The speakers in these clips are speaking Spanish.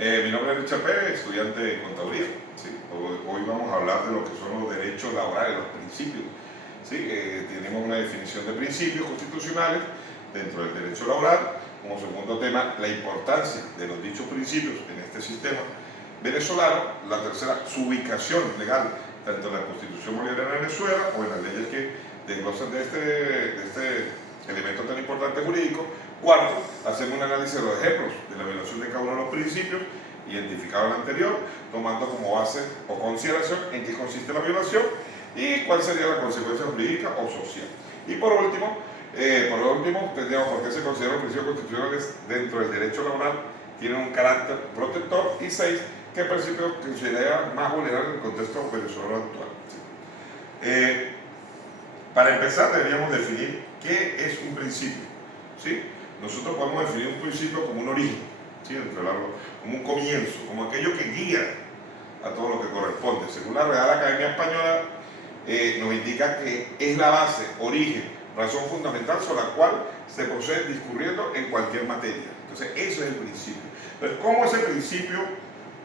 Mi nombre es Richard Pérez, estudiante de Contaduría. ¿Sí? Hoy vamos a hablar de lo que son los derechos laborales, los principios. ¿Sí? Tenemos una definición de principios constitucionales dentro del derecho laboral. Como segundo tema, la importancia de los dichos principios en este sistema venezolano. La tercera, su ubicación legal, tanto en la Constitución Bolivariana de Venezuela o en las leyes que desglosan de este elemento tan importante jurídico. Cuarto, hacemos un análisis de los ejemplos de la violación de cada uno de los principios identificados en el anterior, tomando como base o consideración en qué consiste la violación y cuál sería la consecuencia jurídica o social. Y por último, tendríamos por qué se consideran los principios constitucionales dentro del derecho laboral, tienen un carácter protector, y 6, qué principios considera más vulnerables en el contexto venezolano actual. Para empezar, deberíamos definir qué es un principio. ¿Sí? Nosotros podemos definir un principio como un origen, ¿sí? Como un comienzo, como aquello que guía a todo lo que corresponde. Según la Real Academia Española, nos indica que es la base, origen, razón fundamental sobre la cual se procede discurriendo en cualquier materia. Entonces, eso es el principio. Entonces, ¿cómo ese principio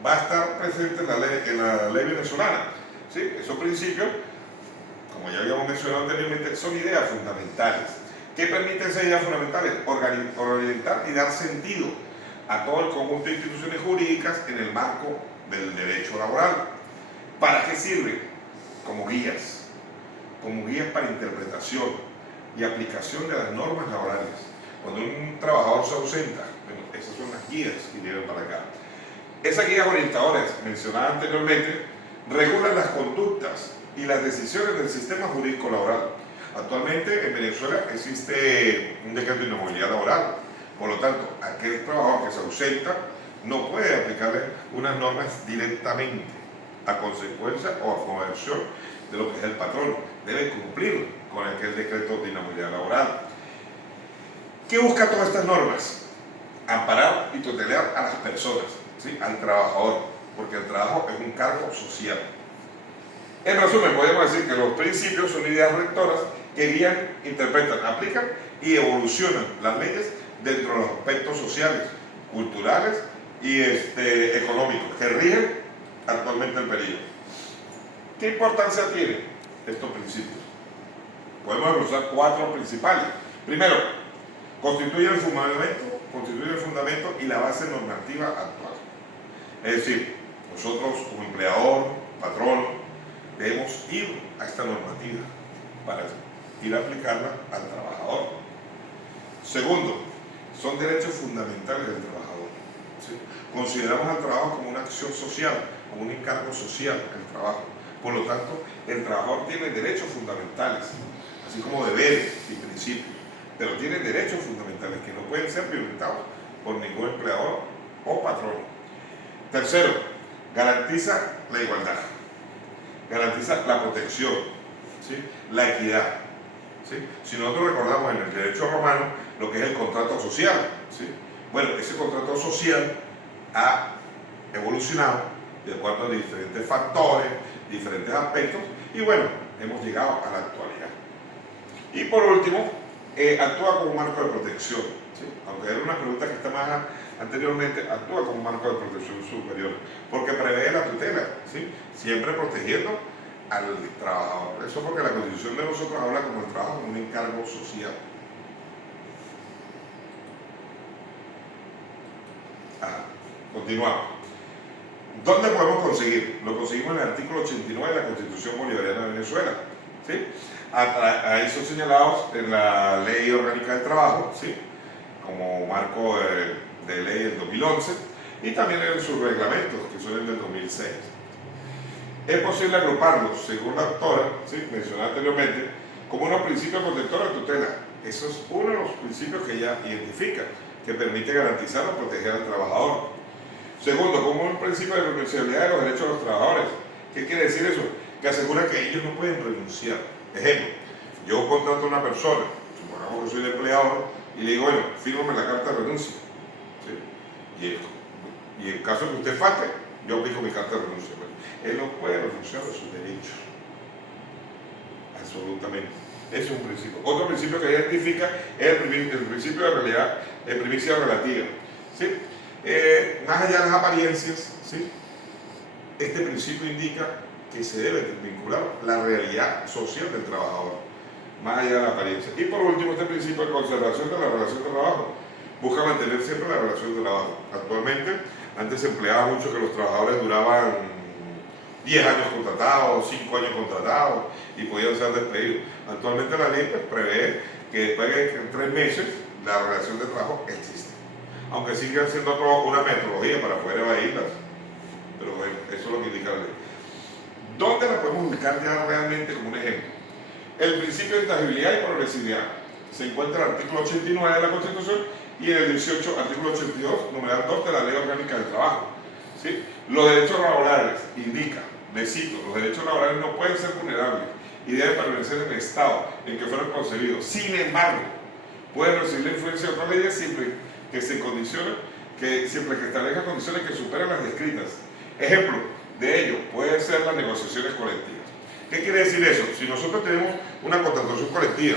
va a estar presente en la ley venezolana? ¿Sí? Esos principios, como ya habíamos mencionado anteriormente, son ideas fundamentales. ¿Qué permiten esas ideas fundamentales? Orientar y dar sentido a todo el conjunto de instituciones jurídicas en el marco del derecho laboral. ¿Para qué sirve? Como guías para interpretación y aplicación de las normas laborales. Cuando un trabajador se ausenta, bueno, esas son las guías que llevan para acá. Esas guías orientadoras mencionadas anteriormente regulan las conductas y las decisiones del sistema jurídico laboral. Actualmente en Venezuela existe un decreto de inmovilidad laboral, por lo tanto, aquel trabajador que se ausenta no puede aplicarle unas normas directamente a consecuencia o a conversión de lo que es el patrón. Debe cumplir con aquel decreto de inmovilidad laboral. ¿Qué busca todas estas normas? Amparar y tutelar a las personas, ¿sí? Al trabajador, porque el trabajo es un cargo social. En resumen, podemos decir que los principios son ideas rectoras que guían, interpretan, aplican y evolucionan las leyes dentro de los aspectos sociales, culturales y económicos que rigen actualmente el periodo. ¿Qué importancia tienen estos principios? Podemos desglosar 4 principales. Primero, constituye el fundamento y la base normativa actual. Es decir, nosotros como empleador, patrón, debemos ir a esta normativa para ir a aplicarla al trabajador. Segundo, son derechos fundamentales del trabajador. ¿Sí? Consideramos al trabajo como una acción social, como un encargo social, el trabajo. Por lo tanto, el trabajador tiene derechos fundamentales, así como deberes y principios, pero tiene derechos fundamentales que no pueden ser violentados por ningún empleador o patrón. Tercero, garantiza la igualdad, garantiza la protección, ¿sí? La equidad. ¿Sí? Si nosotros recordamos en el derecho romano lo que es el contrato social, ¿sí? Bueno, ese contrato social ha evolucionado de acuerdo a diferentes factores, diferentes aspectos, y bueno, hemos llegado a la actualidad. Y por último, actúa como un marco de protección, ¿sí? Aunque era una pregunta que está más anteriormente, actúa como un marco de protección superior, porque prevé la tutela, ¿sí? Siempre protegiendo al trabajador. Eso porque la Constitución de nosotros habla como el trabajo como un encargo social. Continuamos. ¿Dónde podemos conseguir? Lo conseguimos en el artículo 89 de la Constitución Bolivariana de Venezuela, ¿sí? Ahí son señalados en la Ley Orgánica del Trabajo, ¿sí? Como marco de ley del 2011, y también en sus reglamentos, que son el del 2006. Es posible agruparlos, según la autora, ¿sí? Mencionada anteriormente, como unos principios protectores de tutela. Eso es uno de los principios que ella identifica, que permite garantizar o proteger al trabajador. Segundo, como un principio de renunciabilidad de los derechos de los trabajadores. ¿Qué quiere decir eso? Que asegura que ellos no pueden renunciar. Ejemplo, yo contrato a una persona, supongamos que soy el empleador, y le digo, bueno, fírmame la carta de renuncia. ¿Sí? Y en caso que usted falte, yo aplico mi carta de renuncia. Bueno, él no puede renunciar a sus derechos. Absolutamente. Ese es un principio. Otro principio que identifica es el principio de realidad, primicia relativa. ¿Sí? Más allá de las apariencias, ¿sí? Este principio indica que se debe vincular la realidad social del trabajador, más allá de la apariencia. Y por último, este principio de conservación de la relación de trabajo busca mantener siempre la relación de trabajo. Actualmente, antes se empleaba mucho que los trabajadores duraban 10 años contratados, 5 años contratados y podían ser despedidos. Actualmente la ley pues, prevé que después de 3 meses la relación de trabajo existe. Aunque siga siendo una metodología para poder evadirlas, pero bueno, eso es lo que indica la ley. ¿Dónde la podemos ubicar ya realmente como un ejemplo? El principio de intangibilidad y progresividad se encuentra en el artículo 89 de la Constitución y en el 18, artículo 82, numeral 2 de la Ley Orgánica del Trabajo. ¿Sí? Los derechos laborales indican, les cito, los derechos laborales no pueden ser vulnerables y deben permanecer en el estado en que fueron concebidos. Sin embargo, pueden recibir la influencia de otras leyes siempre que establezcan condiciones que superen las descritas. Ejemplo de ello pueden ser las negociaciones colectivas. ¿Qué quiere decir eso? Si nosotros tenemos una contratación colectiva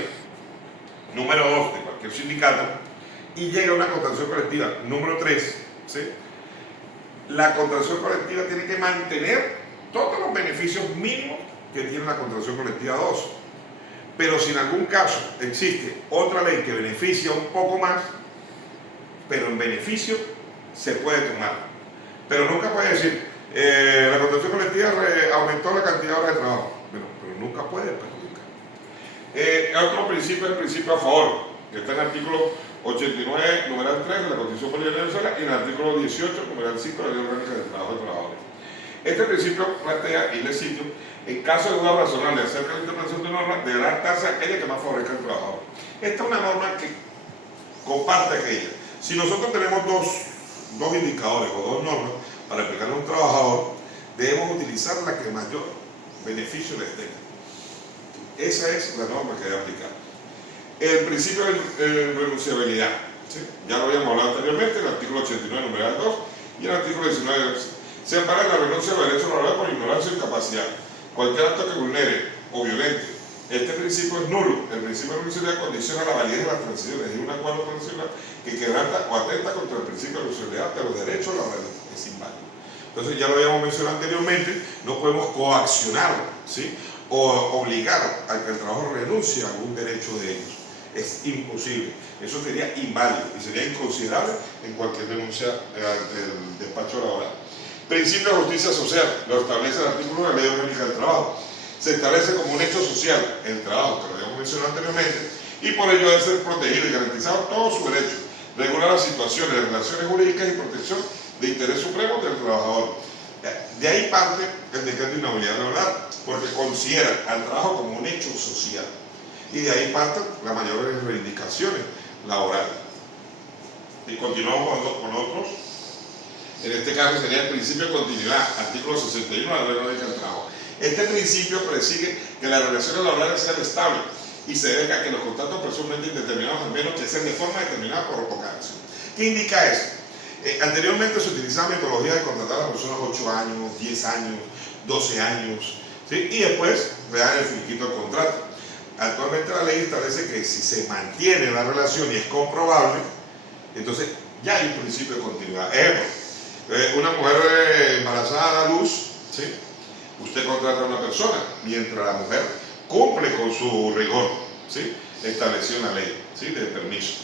número 2 de cualquier sindicato y llega una contratación colectiva número 3, ¿sí? La contratación colectiva tiene que mantener todos los beneficios mínimos que tiene la contratación colectiva 2. Pero si en algún caso existe otra ley que beneficia un poco más, pero en beneficio se puede tomar. Pero nunca puede decir, la contratación colectiva aumentó la cantidad de horas de trabajo. Bueno, pero nunca puede perjudicar. Otro principio es el principio a favor, que está en el artículo 89, numeral 3 de la Constitución Política de Venezuela y en el artículo 18, numeral 5 de la Ley Orgánica del Trabajo de Trabajadores. Este principio plantea, y le cito, en caso de duda razonable acerca de la interpretación de normas, deberá adaptarse a aquella que más favorezca al trabajador. Esta es una norma que comparte aquella. Si nosotros tenemos dos indicadores o dos normas para aplicar a un trabajador, debemos utilizar la que mayor beneficio les tenga. Esa es la norma que debe aplicar. El principio de renunciabilidad, ¿sí? Ya lo habíamos hablado anteriormente, el artículo 89, numeral 2, y el artículo 19, se ampara la renuncia de derechos laborales por ignorancia o incapacidad. Cualquier acto que vulnere o violente este principio es nulo. El principio de renunciabilidad condiciona la validez de las transiciones y un acuerdo transicional que quebranta o atenta contra el principio de renunciabilidad de los derechos laborales. Es inválido. Entonces, ya lo habíamos mencionado anteriormente, no podemos coaccionar, ¿sí? O obligar a que el trabajador renuncie a algún derecho de ellos. Es imposible. Eso sería inválido y sería inconsiderable en cualquier denuncia del despacho laboral. Principio de justicia social, lo establece el artículo de la Ley Orgánica del Trabajo. Se establece como un hecho social el trabajo, que lo habíamos mencionado anteriormente, y por ello debe ser protegido y garantizado todos sus derechos, regular las situaciones de relaciones jurídicas y protección de interés supremo del trabajador. De ahí parte el decreto de inhabilidad laboral, porque considera al trabajo como un hecho social. Y de ahí parten las mayores reivindicaciones laborales. Y continuamos con otros. En este caso sería el principio de continuidad, artículo 61 de la Ley Orgánica del Trabajo. Este principio persigue que las relaciones laborales sean estables y se debe a que los contratos presuntamente indeterminados, al menos que sean de forma determinada por ocasión. ¿Qué indica eso? Anteriormente se utilizaba metodología de contratar a las personas 8 años, 10 años, 12 años, ¿sí? Y después le dan el finiquito al contrato. Actualmente la ley establece que si se mantiene la relación y es comprobable, entonces ya hay un principio de continuidad. Ejemplo, una mujer embarazada a luz, ¿sí? Usted contrata a una persona mientras la mujer cumple con su rigor, ¿sí? Establecido en la ley, ¿sí? De permiso.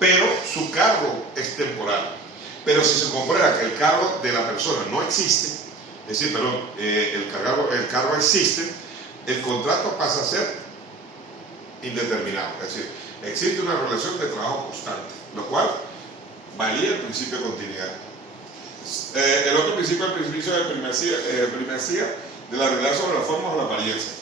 Pero su cargo es temporal. Pero si se comprueba que el cargo de la persona no existe, es decir, perdón, el cargo existe, el contrato pasa a ser indeterminado. Es decir, existe una relación de trabajo constante, lo cual valida el principio de continuidad. El otro principio es el principio de primacía de la realidad sobre las formas o la apariencia.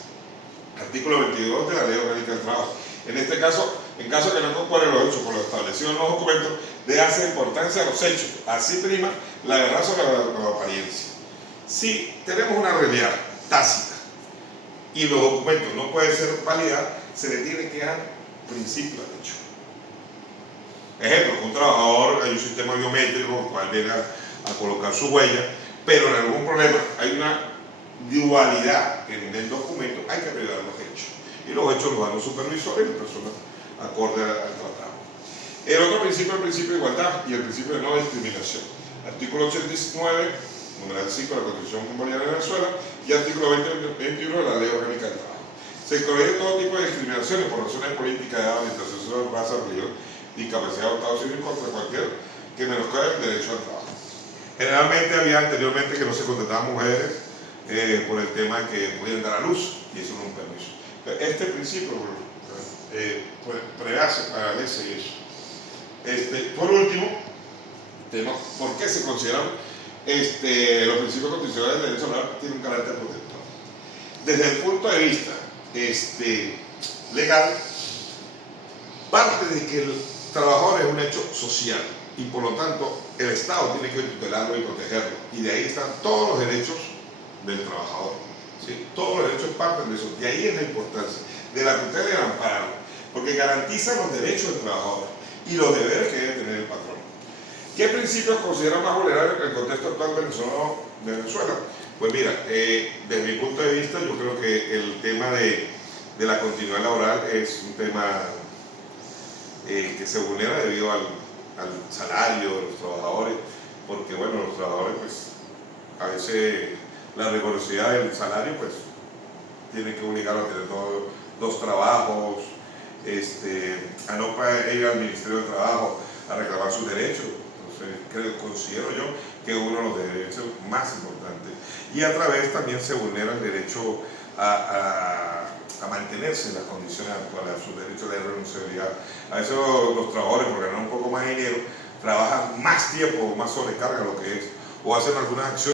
Artículo 22 de la Ley Orgánica del Trabajo. En este caso, en caso que no concuerden los hechos con lo establecido en los documentos, debe hacer importancia a los hechos. Así prima la verdad sobre la apariencia. Si tenemos una realidad tácita y los documentos no pueden ser validados, se le tiene que dar principio al hecho. Ejemplo, un trabajador, hay un sistema biométrico, el cual viene a colocar su huella, pero en algún problema hay una dualidad en el documento, hay que revelar los hechos. Y los hechos los dan los supervisores y las personas acorde al tratado. El otro principio es el principio de igualdad y el principio de no discriminación. Artículo 89, numeral 5 de la Constitución Bolivariana de Venezuela y artículo 21 de la Ley Orgánica del Trabajo. Se prohíbe todo tipo de discriminaciones por razones políticas, edad, orientación sexual, raza, religión, discapacidad o estado civil contra cualquier que menoscabe el derecho al trabajo. Generalmente había anteriormente que no se contrataban mujeres por el tema de que pudieran dar a luz y eso no es un permiso. Este principio prevalece eso. Por último, ¿por qué se consideran los principios constitucionales del derecho laboral tienen un carácter protector? Desde el punto de vista legal, parte de que el trabajador es un hecho social y por lo tanto el Estado tiene que tutelarlo y protegerlo, y de ahí están todos los derechos del trabajador, ¿sí? Todos los derechos parten de eso, y ahí es la importancia de la tutela y el amparo, porque garantiza los derechos del trabajador y los deberes que debe tener el patrón. ¿Qué principios consideran más vulnerables en el contexto actual venezolano de Venezuela? Pues mira, desde mi punto de vista, yo creo que el tema de la continuidad laboral es un tema que se vulnera debido al salario de los trabajadores, porque bueno, los trabajadores pues a veces la rigurosidad del salario pues tiene que obligar a tener dos trabajos, a no ir al Ministerio del Trabajo a reclamar sus derechos. Entonces considero yo que es uno de los derechos más importantes, y a través también se vulnera el derecho a mantenerse en las condiciones actuales, a sus derechos de renunciabilidad. A veces los trabajadores, por ganar un poco más de dinero, trabajan más tiempo, más sobrecarga lo que es, o hacen algunas acciones